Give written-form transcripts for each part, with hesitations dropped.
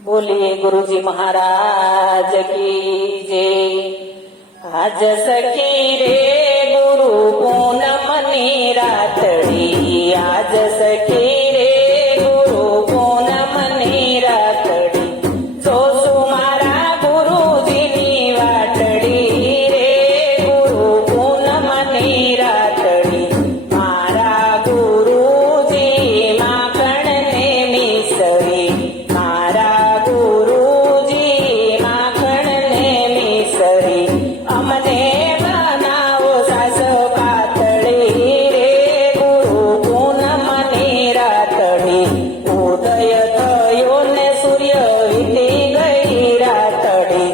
बोलिए गुरुजी महाराज की जय। आज सखी रे गुरु पूनमनी रातड़ी, आज सखी रे गुरु पूनमनी रातड़ी, जोसु मारा गुरुजीनी वाटड़ी रे गुरु पूनमनी रातड़ी, मारा गुरुजी माखण ने मिसरी, मारा गुरुजी माखण ने मिसरी, अमने बनावो सास पातળી रे गुरु पूनमनी रातड़ी, उदय थयो ने सूर्य વીતી ગઈ રાતડી,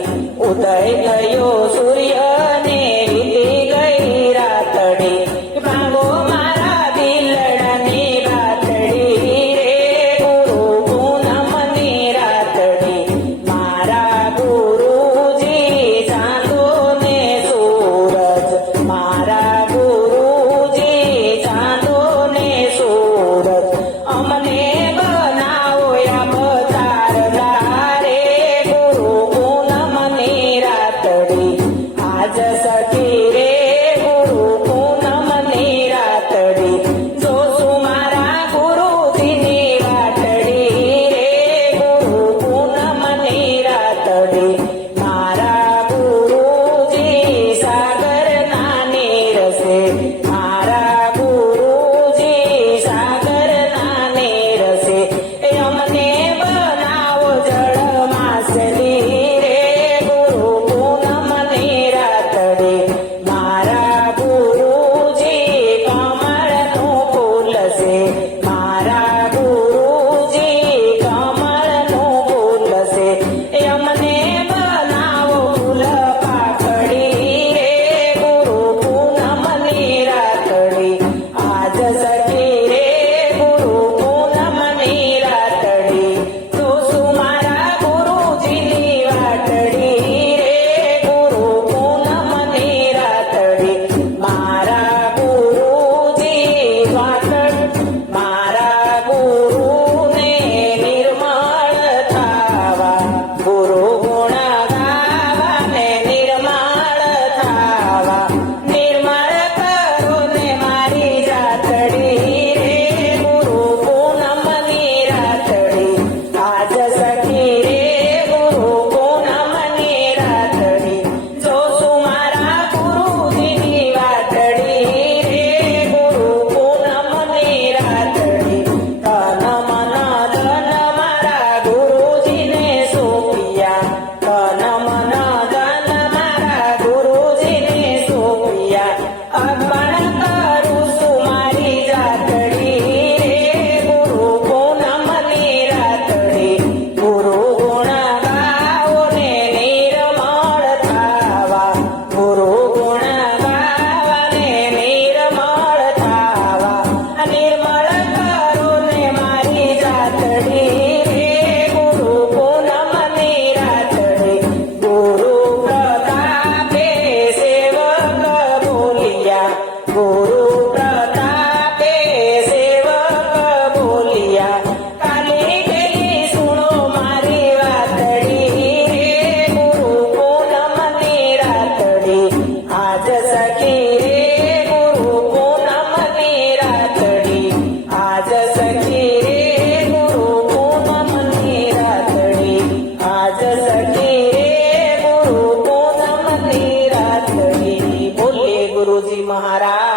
ઉદય થયો સૂર્ય ને વીતી ગઈ રાતડી, ભાગો મારા દિલડાની રાતડી રે ગુરુ પૂનમની રાતડી, મારા ગુરુજી ચાંદો ને સૂરજ, મારા ગુરુજી ચાંદો ને સૂરજ, અમને બનાવો અવતારલા રે ગુરુ પૂનમની રાતડી, આજ સખી રે ગુરુ પૂનમની રાતડી, જોસુ મારા ગુરુજીની વાટડી રે ગુરુ પૂનમની રાતડી, મારા ગુરુજી સાગરના નીરસે, મારા ગુરુજી સાગરના નીરસે, અમને બનાવો જળ માછલી રે ગુરુ પૂનમની રાતડી, મારા ગુરુજી કમળનું ફૂલ છે, મારા ગુરુજી કમળનું ફૂલ છે, અમને બનાવો ફૂલ પાકડી રે ગુરુ પૂનમની રાતડી, આજ સખી રે ગુરુ પૂનમની રાતડી, જોસુ મારા ગુરુજીની વાટડી રે ગુરુ પૂનમની રાતડી, મારા ગુરુજી વાટડ, મારા ગુરુને નિર્મળ થાવા, ગુરુ ગુણ ગાવા ને નિર્મળ થાવા, નિર્મળ કરો ને મારી જાતડી રે ગુરુ પૂનમની રાતડી, આજ સખી રે ગુરુ પૂનમની રાતડી, જોસુ મારા ગુરુજીની વાટડી રે ગુરુ પૂનમની રાતડી, તન મન ધન મારા ગુરુજીને સોંપ્યા, તન મન ધન મારા ગુરુજીને સોંપ્યા, અર્પણ કરું છું મારી જાતડી રે ગુરુ પૂનમની રાતડી, ગુરુ ગુણ ગાઓ ને નિર્મળ થાવા, ગુરુ ગુણ ગાવા ને નિર્મળ થાવા, નિર્મળ કરો ને મારી જાતડી રે ગુરુ પૂનમની રાતડી, ગુરુ પ્રતાપે સેવક બોલિયા, ગુરુ પ્રતાપે સેવક બોલિયા, કાલે ગઈ સુણો મારી વાતડી રે ગુરુ પૂનમની રાતડી, આજ સખી રે ગુરુ પૂનમની રાતડી, આજ સખી રે ગુરુ પૂનમની રાતડી, આજ સખી રે ગુરુ પૂનમની રાતડી, બોલે ગુરુજી મહારાજ